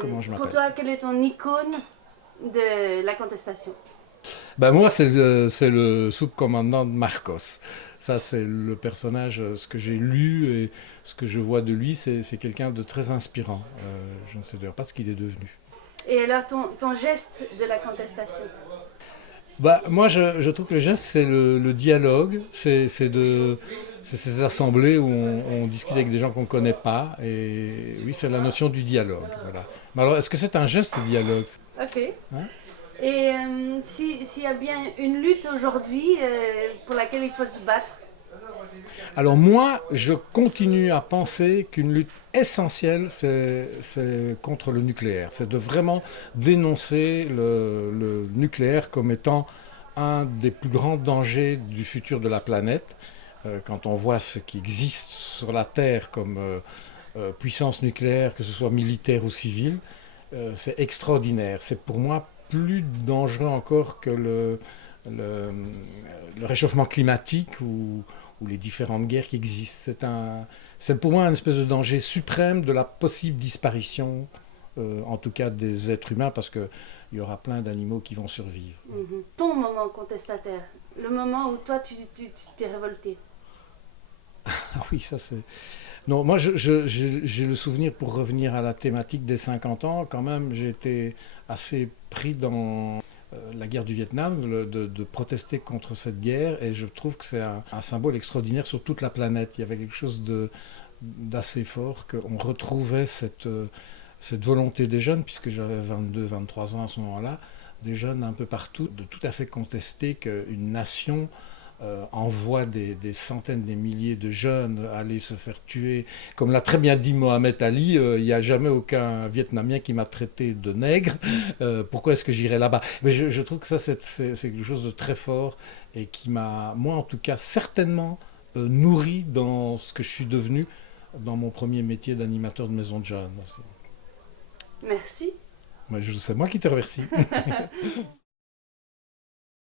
comment je Pour m'appelle. toi, quelle est ton icône de la contestation? Ben moi, c'est le sous-commandant de Marcos. Ça, c'est le personnage, ce que j'ai lu et ce que je vois de lui, c'est quelqu'un de très inspirant. Je ne sais d'ailleurs pas ce qu'il est devenu. Et alors, ton geste de la contestation? Bah, moi, je trouve que le geste, c'est le dialogue, c'est ces assemblées où on discute avec des gens qu'on ne connaît pas. Et oui, c'est la notion du dialogue. Voilà. Mais alors, est-ce que c'est un geste, le dialogue? Ok. Hein. Et s'il y a bien une lutte aujourd'hui pour laquelle il faut se battre? Alors moi, je continue à penser qu'une lutte essentielle, c'est contre le nucléaire. C'est de vraiment dénoncer le nucléaire comme étant un des plus grands dangers du futur de la planète. Quand on voit ce qui existe sur la Terre comme puissance nucléaire, que ce soit militaire ou civile, c'est extraordinaire. C'est pour moi plus dangereux encore que le, le réchauffement climatique ou les différentes guerres qui existent. C'est pour moi une espèce de danger suprême de la possible disparition, en tout cas des êtres humains, parce qu'il y aura plein d'animaux qui vont survivre. Ton moment contestataire, le moment où toi tu t'es révolté. Ah oui, ça c'est... Non, moi j'ai le souvenir, pour revenir à la thématique des 50 ans, quand même j'ai été assez pris dans la guerre du Vietnam, de protester contre cette guerre, et je trouve que c'est un symbole extraordinaire sur toute la planète. Il y avait quelque chose d'assez fort, qu'on retrouvait cette volonté des jeunes, puisque j'avais 22, 23 ans à ce moment-là, des jeunes un peu partout, de tout à fait contester qu'une nation envoie des centaines, des milliers de jeunes aller se faire tuer. Comme l'a très bien dit Mohamed Ali, il n'y a jamais aucun Vietnamien qui m'a traité de nègre. Pourquoi est-ce que j'irais là-bas? Mais je trouve que ça, c'est quelque chose de très fort et qui m'a, moi en tout cas, certainement nourri dans ce que je suis devenu dans mon premier métier d'animateur de maison de jeunes. Merci. C'est moi qui te remercie.